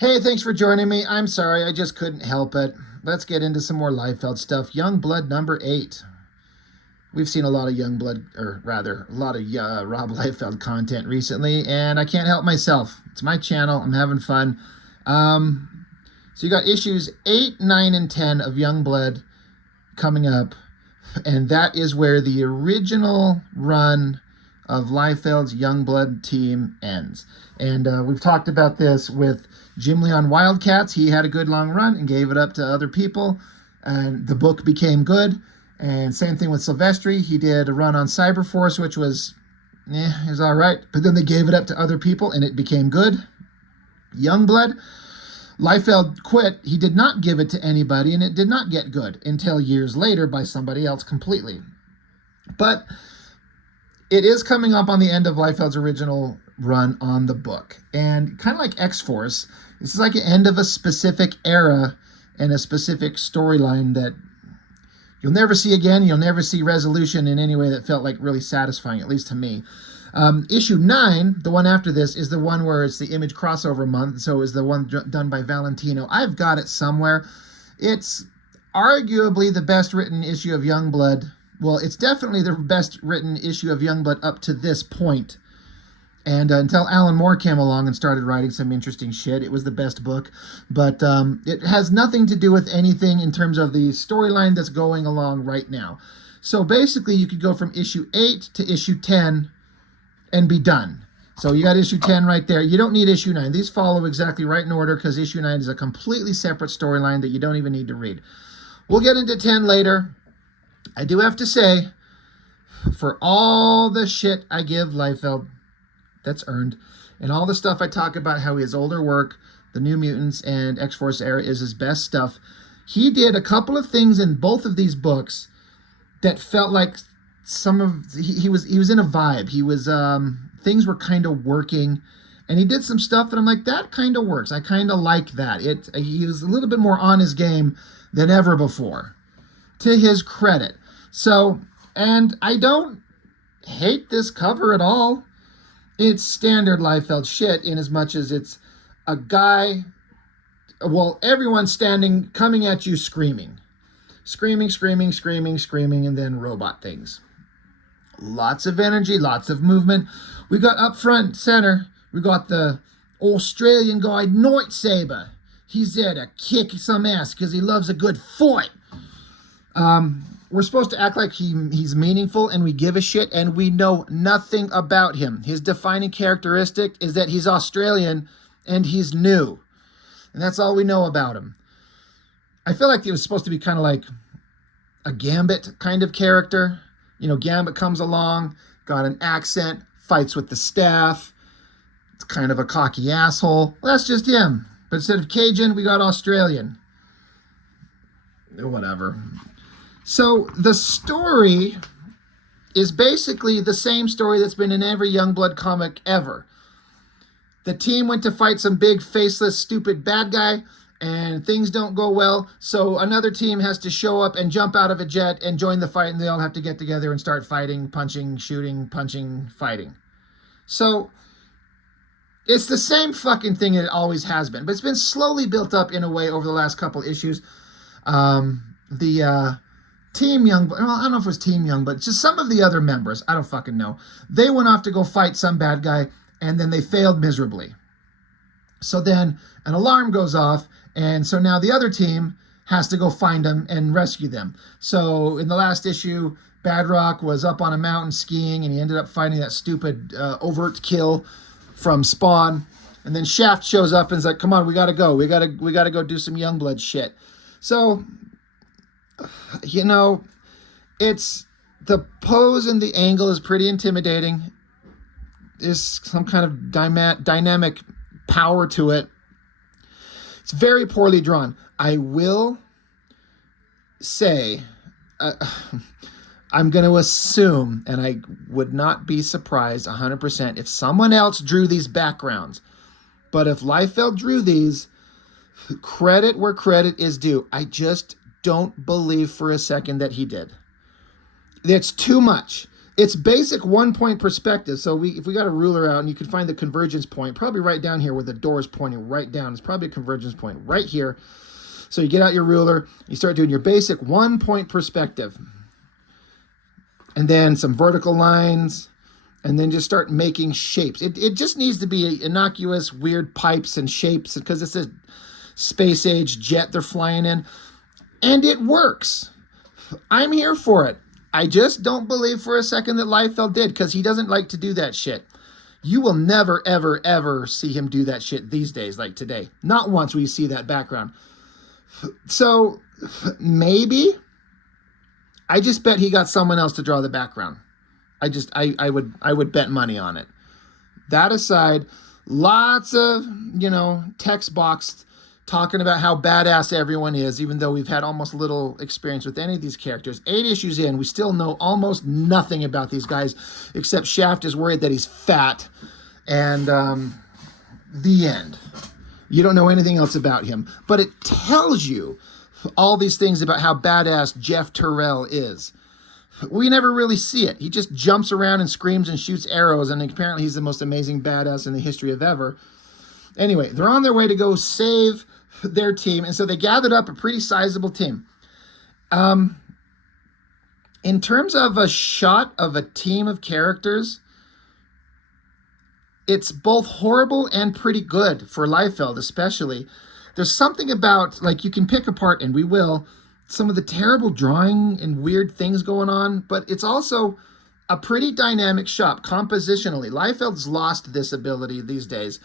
Hey, thanks for joining me. I'm sorry, I just couldn't help it. Let's get into some more Liefeld stuff. Youngblood number 8. We've seen a lot of Youngblood, or rather, a lot of Rob Liefeld content recently, and I can't help myself. It's my channel. I'm having fun. So you got issues 8, 9, and 10 of Youngblood coming up, and that is where the original run of Liefeld's Youngblood team ends. And we've talked about this with Jim Lee on Wildcats. He had a good long run and gave it up to other people, and the book became good. And same thing with Silvestri. He did a run on Cyberforce, which was, it was all right. But then they gave it up to other people, and it became good. Youngblood, Liefeld quit. He did not give it to anybody, and it did not get good until years later by somebody else completely. But it is coming up on the end of Liefeld's original run on the book. And kind of like X-Force, this is like an end of a specific era and a specific storyline that you'll never see again. You'll never see resolution in any way that felt like really satisfying, at least to me. Issue 9, the one after this, is the one where it's the Image crossover month, so is the one done by Valentino. I've got it somewhere. It's arguably the best written issue of Youngblood. Well, it's definitely the best written issue of Youngblood up to this point. And until Alan Moore came along and started writing some interesting shit, it was the best book. But it has nothing to do with anything in terms of the storyline that's going along right now. So basically, you could go from issue 8 to issue 10 and be done. So you got issue 10 right there. You don't need issue 9. These follow exactly right in order because issue 9 is a completely separate storyline that you don't even need to read. We'll get into 10 later. I do have to say, for all the shit I give Liefeld, that's earned, and all the stuff I talk about how his older work, the New Mutants and X-Force era, is his best stuff, he did a couple of things in both of these books that felt like he was in a vibe. He was things were kind of working, and he did some stuff that I'm like, that kind of works. I kind of like that. He was a little bit more on his game than ever before, to his credit. So, and I don't hate this cover at all. It's standard Liefeld shit in as much as it's a guy, well, everyone standing, coming at you screaming. Screaming, screaming, screaming, screaming, and then robot things. Lots of energy, lots of movement. We got up front center, we got the Australian guy, Night Saber. He's there to kick some ass because he loves a good fight. We're supposed to act like he's meaningful and we give a shit, and we know nothing about him. His defining characteristic is that he's Australian and he's new. And that's all we know about him. I feel like he was supposed to be kind of like a Gambit kind of character. You know, Gambit comes along, got an accent, fights with the staff. It's kind of a cocky asshole. Well, that's just him. But instead of Cajun, we got Australian. Whatever. So the story is basically the same story that's been in every Youngblood comic ever. The team went to fight some big, faceless, stupid bad guy, and things don't go well, so another team has to show up and jump out of a jet and join the fight, and they all have to get together and start fighting, punching, shooting, punching, fighting. So it's the same fucking thing that it always has been, but it's been slowly built up in a way over the last couple issues. Team Youngblood, well, I don't know if it was Team Youngblood, just some of the other members, I don't fucking know. They went off to go fight some bad guy, and then they failed miserably. So then an alarm goes off, and so now the other team has to go find them and rescue them. So in the last issue, Badrock was up on a mountain skiing, and he ended up finding that stupid overt kill from Spawn. And then Shaft shows up and is like, come on, we gotta go. We gotta go do some Youngblood shit. So, you know, it's the pose and the angle is pretty intimidating. There's some kind of dynamic power to it. It's very poorly drawn. I will say, I'm going to assume, and I would not be surprised 100% if someone else drew these backgrounds. But if Liefeld drew these, credit where credit is due. I just don't believe for a second that he did. It's too much. It's basic 1 point perspective. So if we got a ruler out and you can find the convergence point, probably right down here where the door is pointing right down. It's probably a convergence point right here. So you get out your ruler, you start doing your basic 1 point perspective. And then some vertical lines, and then just start making shapes. It just needs to be innocuous, weird pipes and shapes because it's a space age jet they're flying in. And it works. I'm here for it. I just don't believe for a second that Liefeld did because he doesn't like to do that shit. You will never, ever, ever see him do that shit these days like today. Not once will you see that background. So maybe I just bet he got someone else to draw the background. I would bet money on it. That aside, lots of, text box talking about how badass everyone is, even though we've had almost little experience with any of these characters. 8 issues in, we still know almost nothing about these guys, except Shaft is worried that he's fat, and the end. You don't know anything else about him, but it tells you all these things about how badass Jeff Terrell is. We never really see it. He just jumps around and screams and shoots arrows, and apparently he's the most amazing badass in the history of ever. Anyway, they're on their way to go save their team, and so they gathered up a pretty sizable team. In terms of a shot of a team of characters, it's both horrible and pretty good for Liefeld, especially. There's something about, like, you can pick apart, and we will, some of the terrible drawing and weird things going on, but it's also a pretty dynamic shot compositionally. Liefeld's lost this ability these days.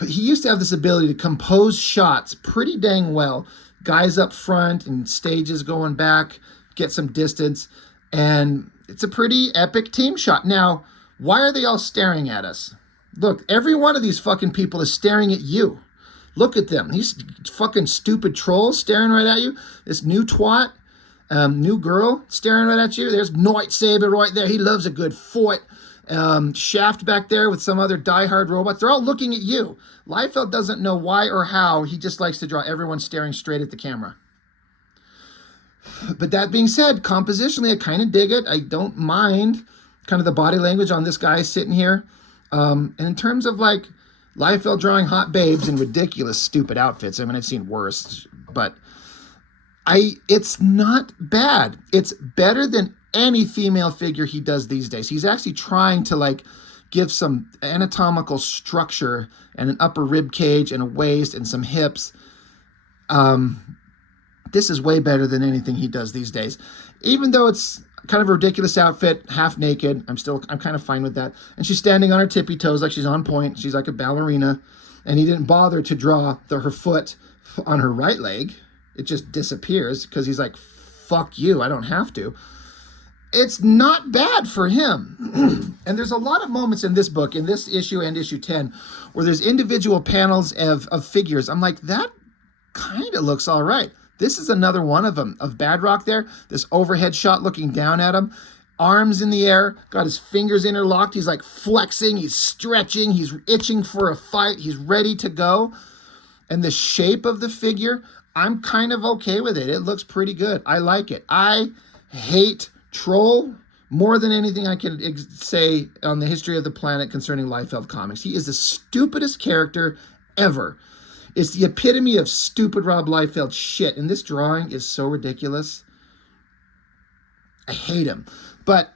He used to have this ability to compose shots pretty dang well. Guys up front and stages going back, get some distance, and it's a pretty epic team shot. Now, why are they all staring at us? Look, every one of these fucking people is staring at you. Look at them. These fucking stupid trolls staring right at you. This new twat, new girl staring right at you. There's Night Saber right there. He loves a good fight. Shaft back there with some other diehard robots. They're all looking at you. Liefeld doesn't know why or how. He just likes to draw everyone staring straight at the camera. But that being said, compositionally, I kind of dig it. I don't mind kind of the body language on this guy sitting here. And in terms of, like, Liefeld drawing hot babes in ridiculous, stupid outfits. I mean, I've seen worse, but it's not bad. It's better than any female figure he does these days. He's actually trying to, like, give some anatomical structure and an upper rib cage and a waist and some hips. This is way better than anything he does these days. Even though it's kind of a ridiculous outfit, half naked, I'm kind of fine with that. And she's standing on her tippy toes like she's on point. She's like a ballerina. And he didn't bother to draw her foot on her right leg. It just disappears because he's like, fuck you, I don't have to. It's not bad for him. And there's a lot of moments in this book, in this issue and issue 10, where there's individual panels of figures. I'm like, that kind of looks all right. This is another one of them, of Badrock there. This overhead shot looking down at him. Arms in the air, got his fingers interlocked. He's like flexing, he's stretching, he's itching for a fight. He's ready to go. And the shape of the figure, I'm kind of okay with it. It looks pretty good. I like it. I hate Troll more than anything I can say on the history of the planet concerning Liefeld comics. He is the stupidest character ever. It's the epitome of stupid Rob Liefeld shit. And this drawing is so ridiculous. I hate him. But,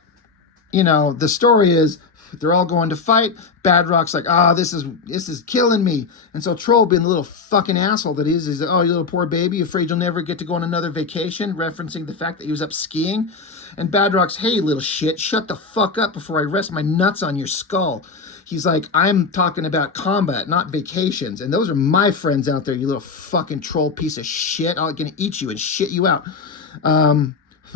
the story is they're all going to fight. Badrock's like, this is killing me. And so Troll, being the little fucking asshole that he is, like, oh, you little poor baby, afraid you'll never get to go on another vacation, referencing the fact that he was up skiing. And Badrock's, hey, little shit, shut the fuck up before I rest my nuts on your skull. He's like, I'm talking about combat, not vacations. And those are my friends out there, you little fucking troll piece of shit. I'm going to eat you and shit you out.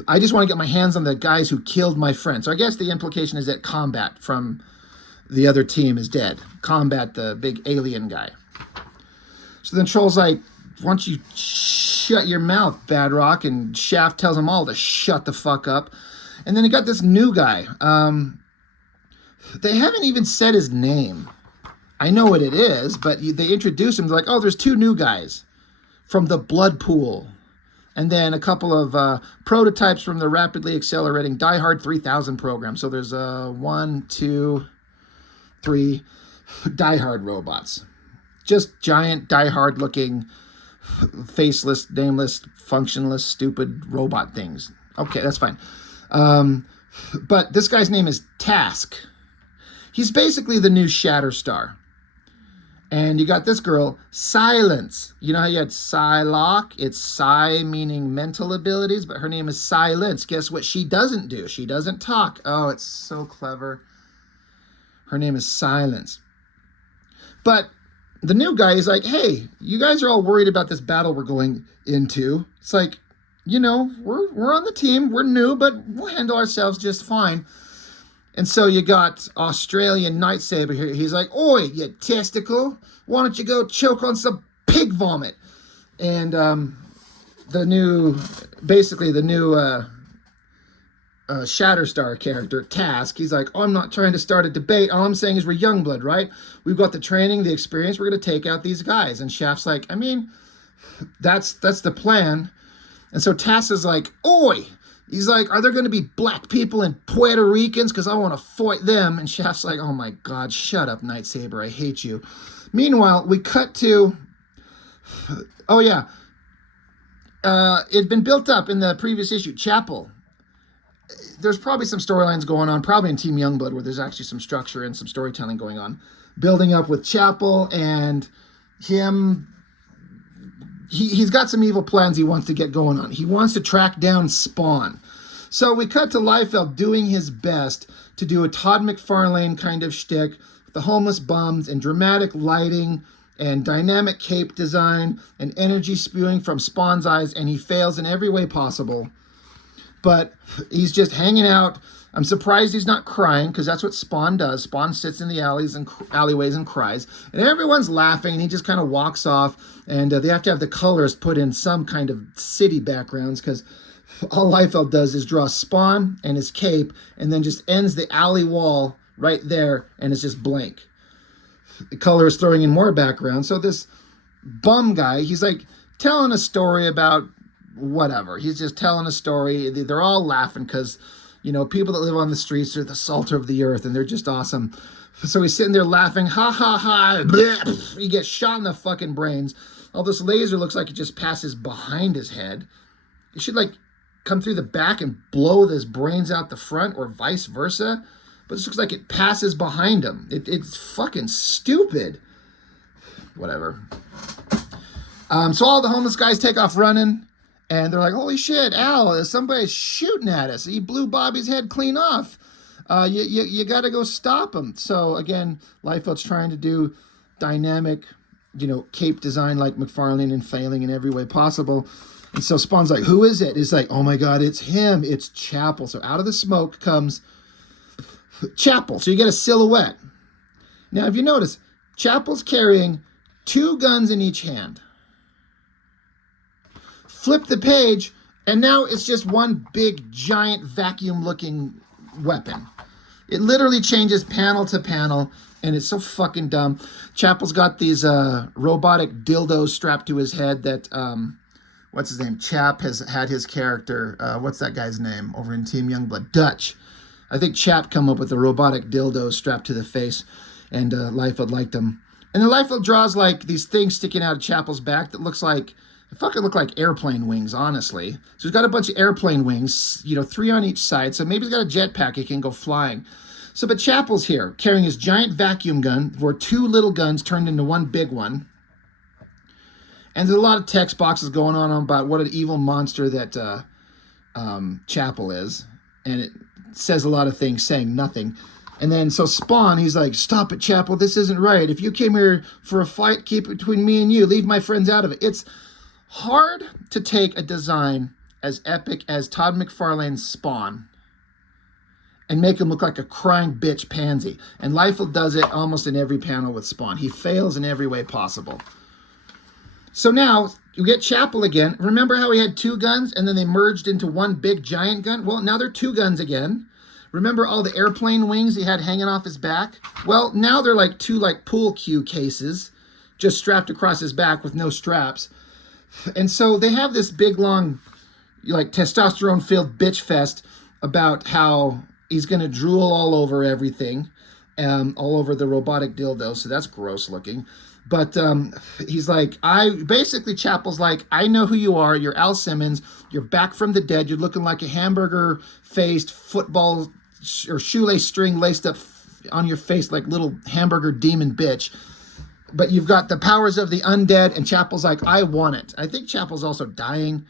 I just want to get my hands on the guys who killed my friend. So I guess the implication is that Combat from the other team is dead. Combat, the big alien guy. So then Troll's like, why don't you shut your mouth, Badrock? And Shaft tells them all to shut the fuck up. And then he got this new guy. They haven't even said his name. I know what it is, but they introduce him. They're like, oh, there's two new guys from the blood pool. and then a couple of prototypes from the rapidly accelerating Die Hard 3000 program. So there's 1, 2, 3 Die Hard robots. Just giant Die Hard looking, faceless, nameless, functionless, stupid robot things. Okay, that's fine. But this guy's name is Task. He's basically the new Shatterstar. And you got this girl, Silence. You know how you had Psylocke? It's Psy meaning mental abilities, but her name is Silence. Guess what she doesn't do? She doesn't talk. Oh, it's so clever. Her name is Silence. But the new guy is like, hey, you guys are all worried about this battle we're going into. It's like, you know, we're on the team. We're new, but we'll handle ourselves just fine. And so you got Australian Nightsaber here. He's like, oi, you testicle. Why don't you go choke on some pig vomit? And the new Shatterstar character, Task, he's like, oh, I'm not trying to start a debate. All I'm saying is we're Youngblood, right? We've got the training, the experience. We're going to take out these guys. And Shaft's like, I mean, that's the plan. And so Task is like, oi. He's like, are there going to be black people and Puerto Ricans? Because I want to fight them. And Shaft's like, oh my God, shut up, Nightsaber. I hate you. Meanwhile, we cut to, oh yeah, it'd been built up in the previous issue, Chapel. There's probably some storylines going on, probably in Team Youngblood, where there's actually some structure and some storytelling going on. Building up with Chapel and him. He's got some evil plans he wants to get going on. He wants to track down Spawn. So we cut to Liefeld doing his best to do a Todd McFarlane kind of shtick with the homeless bums and dramatic lighting and dynamic cape design and energy spewing from Spawn's eyes, and he fails in every way possible. But he's just hanging out. I'm surprised he's not crying, because that's what Spawn does. Spawn sits in the alleyways and cries. And everyone's laughing, and he just kind of walks off. And they have to have the colors put in some kind of city backgrounds, because all Liefeld does is draw Spawn and his cape, and then just ends the alley wall right there, and it's just blank. The color is throwing in more background. So this bum guy, he's like telling a story about whatever. He's just telling a story. They're all laughing because, you know, people that live on the streets are the salt of the earth, and they're just awesome. So he's sitting there laughing, ha, ha, ha. Bleh. He gets shot in the fucking brains. All this laser looks like it just passes behind his head. It should, like, come through the back and blow his brains out the front, or vice versa. But this looks like it passes behind him. It's fucking stupid. Whatever. So all the homeless guys take off running. And they're like, holy shit, Al, somebody's shooting at us. He blew Bobby's head clean off. You got to go stop him. So, again, Liefeld's trying to do dynamic, you know, cape design like McFarlane and failing in every way possible. And so Spawn's like, who is it? It's like, oh, my God, it's him. It's Chapel. So out of the smoke comes Chapel. So you get a silhouette. Now, if you notice, Chapel's carrying 2 guns in each hand. Flip the page, and now it's just one big, giant, vacuum-looking weapon. It literally changes panel to panel, and it's so fucking dumb. Chapel's got these robotic dildos strapped to his head that, what's his name? Chap has had his character, what's that guy's name over in Team Youngblood? Dutch. I think Chap come up with the robotic dildos strapped to the face, and Liefeld liked them. And then Liefeld draws, like, these things sticking out of Chapel's back that looks like, it fucking look like airplane wings, honestly. So he's got a bunch of airplane wings, you know, 3 on each side. So maybe he's got a jetpack, he can go flying. So, but Chapel's here, carrying his giant vacuum gun, where 2 little guns turned into one big one. And there's a lot of text boxes going on about what an evil monster that Chapel is. And it says a lot of things saying nothing. And then, so Spawn, he's like, stop it, Chapel, this isn't right. If you came here for a fight, keep it between me and you. Leave my friends out of it. It's hard to take a design as epic as Todd McFarlane's Spawn and make him look like a crying bitch pansy. And Liefeld does it almost in every panel with Spawn. He fails in every way possible. So now you get Chapel again. Remember how he had 2 guns and then they merged into one big giant gun? Well, now they're 2 guns again. Remember all the airplane wings he had hanging off his back? Well, now they're like 2 like pool cue cases just strapped across his back with no straps. And so they have this big, long, like testosterone-filled bitch fest about how he's going to drool all over everything, all over the robotic dildo. So that's gross looking. But he's like, Chapel's like, I know who you are. You're Al Simmons. You're back from the dead. You're looking like a hamburger-faced football or shoelace string laced up on your face like little hamburger demon bitch. But you've got the powers of the undead. And Chapel's like, I want it. I think Chapel's also dying.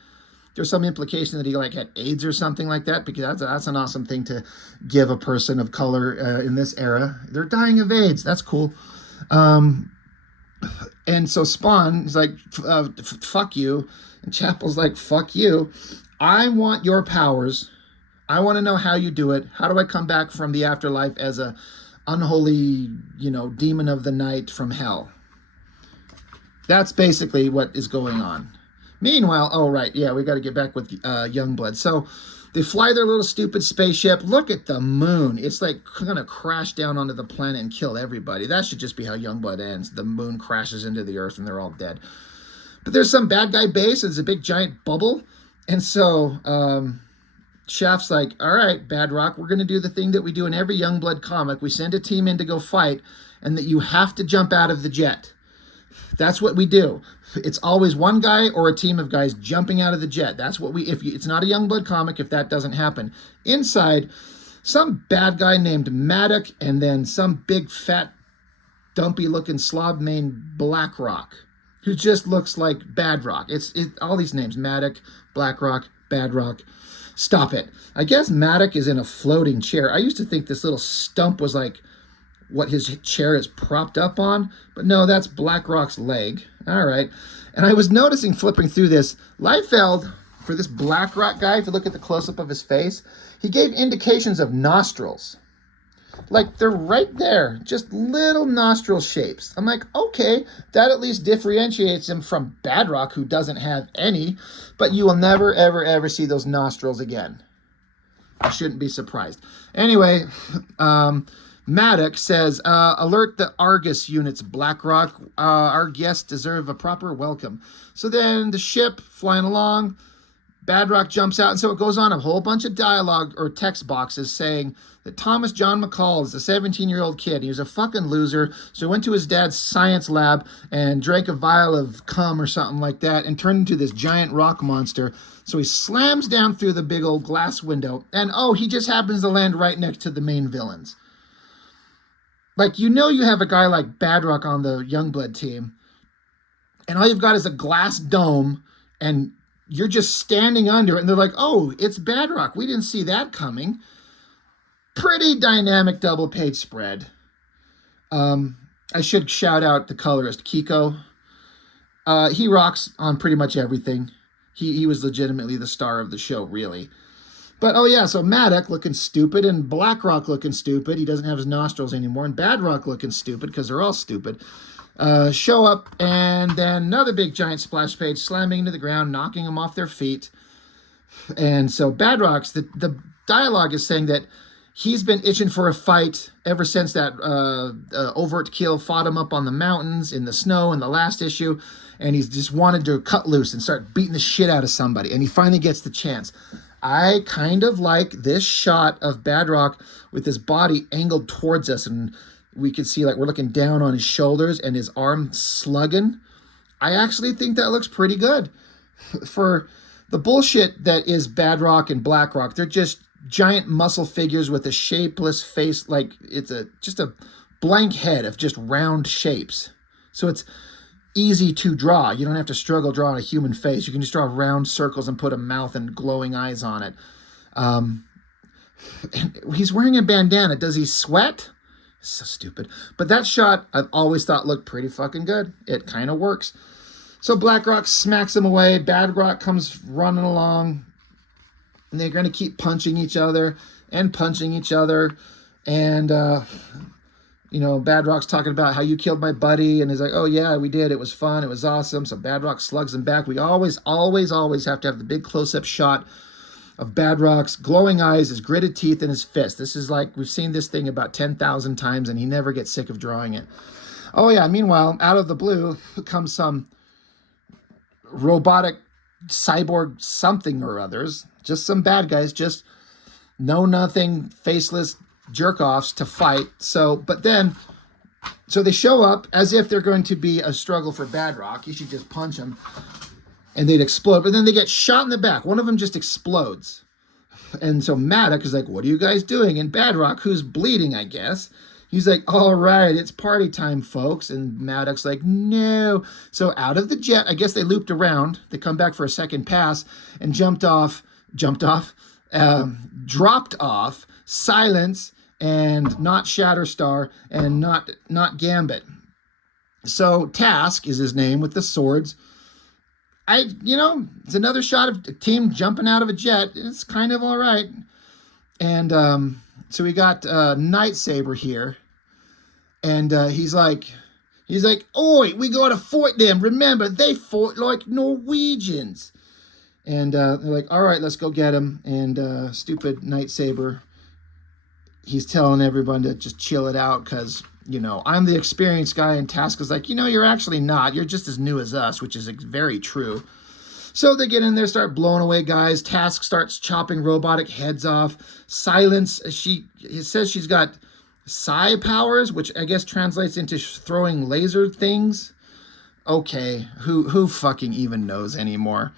There's some implication that he like had AIDS or something like that, because that's an awesome thing to give a person of color in this era. They're dying of AIDS. That's cool. And so Spawn is like, fuck you. And Chapel's like, fuck you. I want your powers. I want to know how you do it. How do I come back from the afterlife as a unholy, demon of the night from hell? That's basically what is going on. Meanwhile, oh, right, yeah, we got to get back with Youngblood. So they fly their little stupid spaceship. Look at the moon. It's like going to crash down onto the planet and kill everybody. That should just be how Youngblood ends. The moon crashes into the earth and they're all dead. But there's some bad guy base. And it's a big giant bubble. And so Shaft's like, all right, Badrock, we're going to do the thing that we do in every Youngblood comic. We send a team in to go fight, and that you have to jump out of the jet. That's what we do. It's always one guy or a team of guys jumping out of the jet. That's what it's not a Youngblood comic if that doesn't happen. Inside, some bad guy named Maddock, and then some big, fat, dumpy-looking slob named Blackrock, who just looks like Badrock. It's all these names, Maddock, Blackrock, Badrock. Stop it. I guess Maddock is in a floating chair. I used to think this little stump was like what his chair is propped up on, but no, that's Blackrock's leg. All right. And I was noticing, flipping through this, Liefeld, for this Blackrock guy, if you look at the close-up of his face, he gave indications of nostrils. Like, they're right there, just little nostril shapes. I'm like, okay, that at least differentiates him from Badrock, who doesn't have any, but you will never, ever, ever see those nostrils again. I shouldn't be surprised. Anyway, Maddock says, alert the Argus units, Blackrock. Our guests deserve a proper welcome. So then the ship flying along, Badrock jumps out, and so it goes on a whole bunch of dialogue or text boxes saying that Thomas John McCall is a 17-year-old kid. He was a fucking loser, so he went to his dad's science lab and drank a vial of cum or something like that and turned into this giant rock monster. So he slams down through the big old glass window, and oh, he just happens to land right next to the main villains. Like, you have a guy like Badrock on the Youngblood team, and all you've got is a glass dome, and you're just standing under it, and they're like, oh, it's Badrock. We didn't see that coming. Pretty dynamic double-page spread. I should shout out the colorist, Kiko. He rocks on pretty much everything. He was legitimately the star of the show, really. But, oh yeah, so Maddock looking stupid, and Blackrock looking stupid. He doesn't have his nostrils anymore. And Badrock looking stupid, because they're all stupid. Show up, and then another big giant splash page slamming into the ground, knocking them off their feet. And so Badrock's, the dialogue is saying that he's been itching for a fight ever since that overt kill fought him up on the mountains in the snow in the last issue. And he's just wanted to cut loose and start beating the shit out of somebody. And he finally gets the chance. I kind of like this shot of Badrock with his body angled towards us, and we can see like we're looking down on his shoulders and his arm slugging. I actually think that looks pretty good. For the bullshit that is Badrock and Blackrock, they're just giant muscle figures with a shapeless face, like it's just a blank head of just round shapes. So it's easy to draw. You don't have to struggle drawing a human face. You can just draw round circles and put a mouth and glowing eyes on it. And he's wearing a bandana. Does he sweat? So stupid. But that shot I've always thought looked pretty fucking good. It kind of works. So Blackrock smacks him away. Badrock comes running along. And they're going to keep punching each other. And Badrock's talking about how you killed my buddy. And he's like, oh yeah, we did. It was fun. It was awesome. So Badrock slugs him back. We always have to have the big close-up shot of Badrock's glowing eyes, his gritted teeth, and his fist. This is like, we've seen this thing about 10,000 times, and he never gets sick of drawing it. Oh yeah, meanwhile, out of the blue comes some robotic cyborg something or others, just some bad guys, just know nothing, faceless jerk offs to fight. So they show up as if they're going to be a struggle for Badrock. You should just punch them and they'd explode. But then they get shot in the back. One of them just explodes. And so Maddox is like, what are you guys doing? And Badrock, who's bleeding, I guess, he's like, all right, it's party time, folks. And Maddox like, no. So out of the jet, I guess they looped around. They come back for a second pass and dropped off, Silence, and not Shatterstar, and not Gambit. So Task is his name with the swords. It's another shot of a team jumping out of a jet. It's kind of all right. And so we got Nightsaber here. And he's like, oi, we gotta fight them. Remember, they fought like Norwegians. And they're like, all right, let's go get him. And stupid Nightsaber, he's telling everyone to just chill it out because, I'm the experienced guy, and Task is like, you're actually not. You're just as new as us, which is very true. So they get in there, start blowing away guys. Task starts chopping robotic heads off. Silence, it says she's got psi powers, which I guess translates into throwing laser things. Okay, who fucking even knows anymore?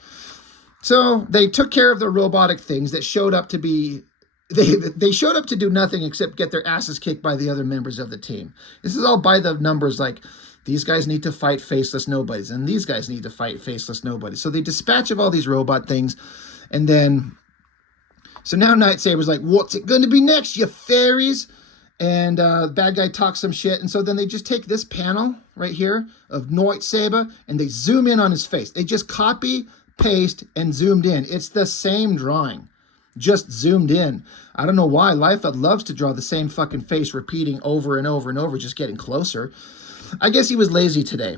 So they took care of the robotic things that showed up to be... They showed up to do nothing except get their asses kicked by the other members of the team. This is all by the numbers, like, these guys need to fight faceless nobodies, and these guys need to fight faceless nobodies. So they dispatch of all these robot things, and then... So now Nightsaber's like, what's it going to be next, you fairies? And bad guy talks some shit, and so then they just take this panel right here of Nightsaber, and they zoom in on his face. They just copy, paste, and zoomed in. It's the same drawing, just zoomed in. I don't know why. Liefeld loves to draw the same fucking face, repeating over and over and over, just getting closer. I guess he was lazy today.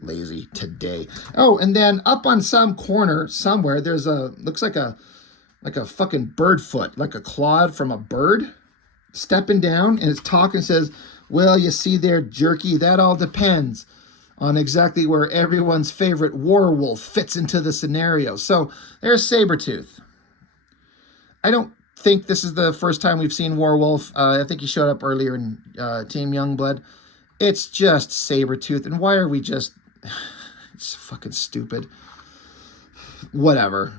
Lazy today. Oh, and then up on some corner somewhere, there's looks like a fucking bird foot, like a claw from a bird, stepping down, and it's talking, says, well, you see there, jerky, that all depends on exactly where everyone's favorite werewolf fits into the scenario. So there's Sabretooth. I don't think this is the first time we've seen Warwolf. I think he showed up earlier in Team Youngblood. It's just Sabretooth. And why are we just... It's fucking stupid. Whatever.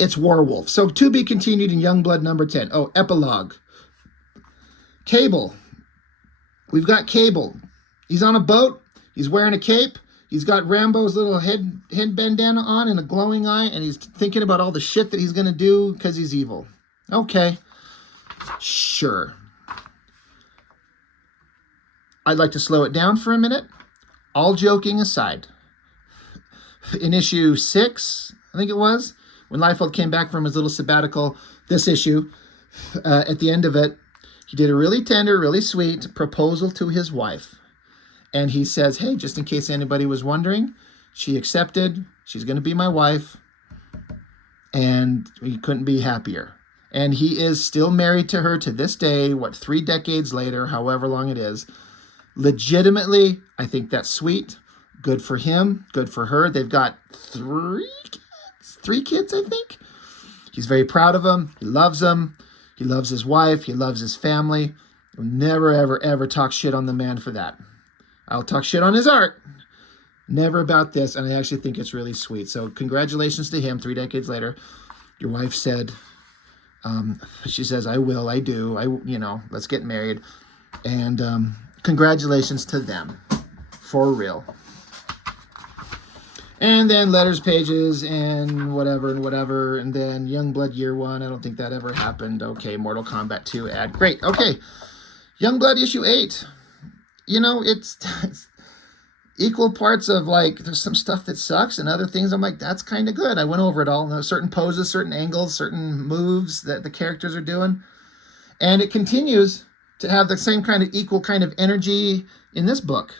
It's Warwolf. So to be continued in Youngblood number 10. Oh, epilogue. Cable. We've got Cable. He's on a boat. He's wearing a cape. He's got Rambo's little head bandana on and a glowing eye, and he's thinking about all the shit that he's going to do because he's evil. Okay. Sure. I'd like to slow it down for a minute. All joking aside. In issue 6, I think it was, when Liefeld came back from his little sabbatical, this issue, at the end of it, he did a really tender, really sweet proposal to his wife. And he says, hey, just in case anybody was wondering, she accepted. She's going to be my wife. And he couldn't be happier. And he is still married to her to this day, 3 decades later, however long it is. Legitimately, I think that's sweet. Good for him. Good for her. They've got 3 kids. 3 kids, I think. He's very proud of them. He loves them. He loves his wife. He loves his family. He'll never, ever, ever talk shit on the man for that. I'll talk shit on his art. Never about this, and I actually think it's really sweet. So congratulations to him 3 decades later. Your wife said, she says, I will, I do, let's get married. And congratulations to them. For real. And then letters pages and whatever. And then Youngblood Year 1. I don't think that ever happened. Okay, Mortal Kombat 2 ad. Great. Okay. Youngblood issue 8. It's equal parts of, like, there's some stuff that sucks and other things I'm like, that's kind of good. I went over it all. There's certain poses, certain angles, certain moves that the characters are doing. And it continues to have the same kind of equal kind of energy in this book.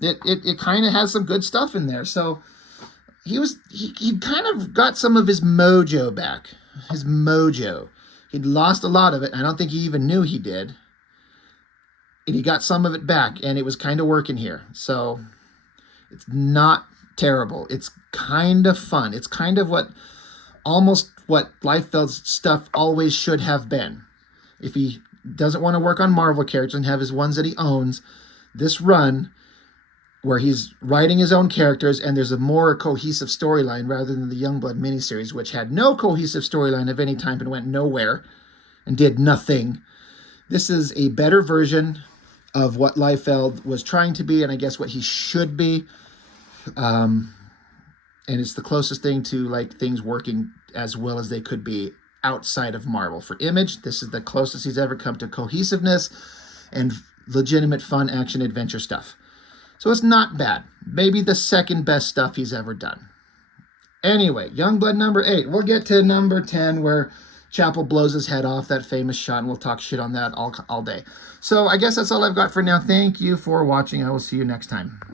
It kind of has some good stuff in there. So he kind of got some of his mojo back. His mojo. He'd lost a lot of it. I don't think he even knew he did. And he got some of it back, and it was kind of working here. So it's not terrible. It's kind of fun. It's kind of almost what Liefeld's stuff always should have been. If he doesn't want to work on Marvel characters and have his ones that he owns, this run where he's writing his own characters and there's a more cohesive storyline rather than the Youngblood miniseries, which had no cohesive storyline of any type and went nowhere and did nothing. This is a better version of what Liefeld was trying to be, and I guess what he should be. And it's the closest thing to like things working as well as they could be outside of Marvel. For Image, this is the closest he's ever come to cohesiveness and legitimate fun action adventure stuff. So it's not bad. Maybe the second best stuff he's ever done. Anyway, Youngblood number 8. We'll get to number 10 where Chapel blows his head off, that famous shot, and we'll talk shit on that all day. So I guess that's all I've got for now. Thank you for watching. I will see you next time.